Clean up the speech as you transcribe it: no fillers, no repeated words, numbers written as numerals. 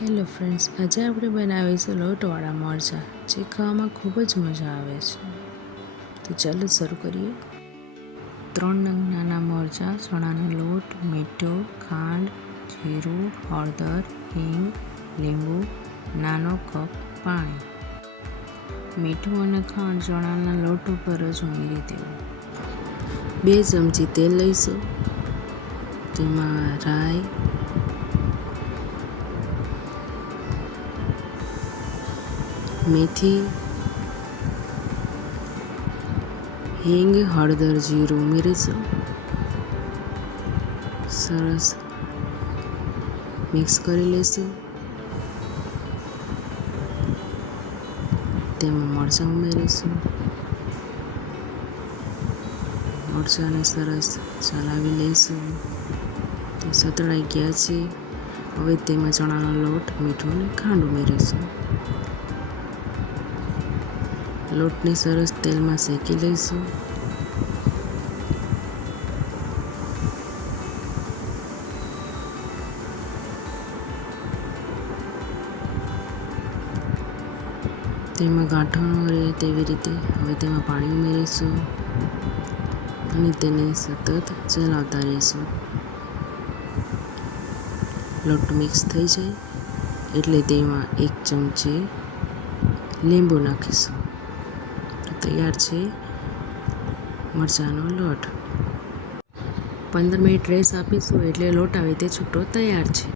Hello friends, આજે આપણે બનાવીશું લોટવાળા મરચાં, જે ખાવામાં ખૂબ જ મજા આવે છે. તો ચાલો શરૂ કરીએ. 3 નંગ નાના મરચાં, ચણાનો લોટ, મીઠું, ખાંડ, જીરું, હળદર, હિંગ, લીંબુ, નાનો કપ પાણી. મીઠું અને ખાંડ ચણાના લોટ ઉપર જ ઉમેરી દેવું. 2 ચમચી તેલ લઈશું. તેમાં રાઈ, મેથી, હિંગ, હળદર, જીરું ઉમેરીશું. સરસ મિક્સ કરી લઈશું. તેમાં મરચાં ઉમેરીશું. મરચાંને સરસ ચલાવી લઈશું. તે સતળાઈ ગયા છે. હવે તેમાં ચણાનો લોટ, મીઠું અને ખાંડ ઉમેરીશું. લોટને સરસ તેલમાં શેકી લઈશું. તેમાં ગાંઠો ન રહે તેવી રીતે હવે તેમાં પાણી ઉમેરીશું અને તેને સતત ચલાવતા રહીશું. લોટ મિક્સ થઈ જાય એટલે તેમાં 1 ચમચી લીંબુ નાખીશું. તૈયાર છે મરચાંનો લોટ. 15 મિનિટ રેસ આપીશું એટલે લોટ આવે તે છૂટો તૈયાર છે.